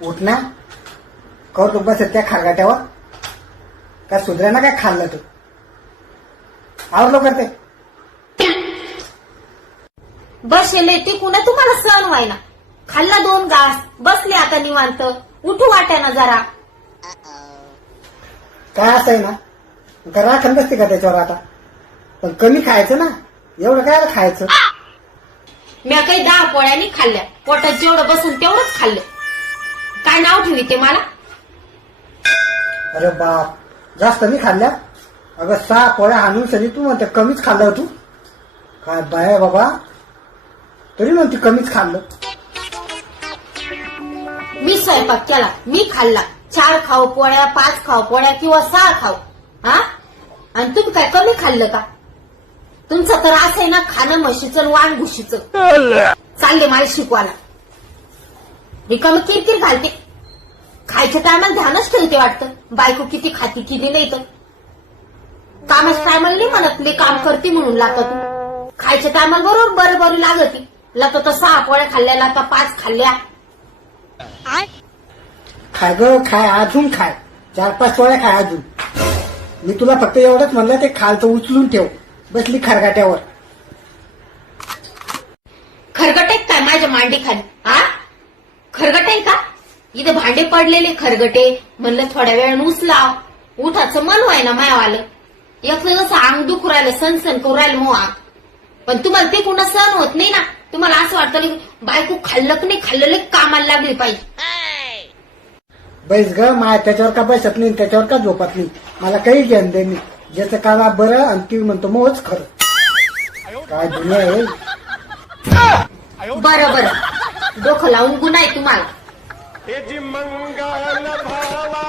उठ ना. कवर तू बसत त्या खारगाट्यावर. काय सुधऱ्या ना काय खाल्लं तू. आवडलो करते. बसले टिकून तुम्हाला सहन व्हायना. खाल्ला 2 घास, बसले आता निवांत. उठू वाट्याना जरा. काय असं आहे ना, का राखण नसते का त्याच्यावर आता. पण कमी खायचं ना, एवढं काय खायचं. मी काही 10 पोळ्यांनी खाल्ल्या. पोटात जेवढं बसून तेवढंच खाल्लं. काय नाव ठेवी ते मला. अरे बाप, जास्त नाही खाल्ल्या. अगं 6 पोळ्या हाणून सरी तू म्हणते कमीच खाल्लं तू. काय बाय बाबा, तरी म्हणते कमीच खाल्लं. मी स्वयंपाक केला, मी खाल्ला. 4 खाऊ पोळ्या, 5 खाऊ पोळ्या किंवा 6 खाऊ. हा, आणि तुम्ही काय कमी खाल्लं का. तुमचं तर असं आहे ना, खाणं म्हशीचं वाण घुशीचं. चालले मला शिकवायला. रिकामी किरकिर घालते. खायच्या टायमाला ध्यानच ठेवते वाटतं. बायको किती खाती किती नाही तर. कामाच्या टायमाला नाही म्हणत मी काम करते म्हणून लाता तू. खायच्या टायमाला बरोबर बरोबर लागती. लाता तर 6 पोळ्या खाल्ल्या, लाता 5 खाल्ल्या. खाय ग खाय, अजून खाय. 4-5 पोळ्या खाय अजून. मी तुला फक्त एवढंच म्हणलं, ते खालचं उचलून ठेव. बसली खरगाट्यावर. खरगटे काय माझ्या मांडी खाली. हा, खरगटे का. इथं भांडे पडलेले खरगटे. म्हणलं थोड्या वेळ उचलाव. उठाचं मन व्हाय ना मायावालं. एकलं जसं अंग दुखू राहिलं, सनसन करू राहिलं मोहा. पण तुम्हाला ते कुणा सहन होत नाही ना. तुम्हाला असं वाटतं की बायको खाल्लं की नाही खाल्लं कामाला लागली पाहिजे. बैस ग माय, त्याच्यावर का बसत नाही, त्याच्यावर का झोपत नाही. मला काही ज्ञान दे नाही. ज्याचं काम बरं आणि ती म्हणतो मोच खरं. काय दुनिया आहे. बरं बरं, डोकं लावून गुन्हा आहे तुम्हाला. हे जी मंगल भावा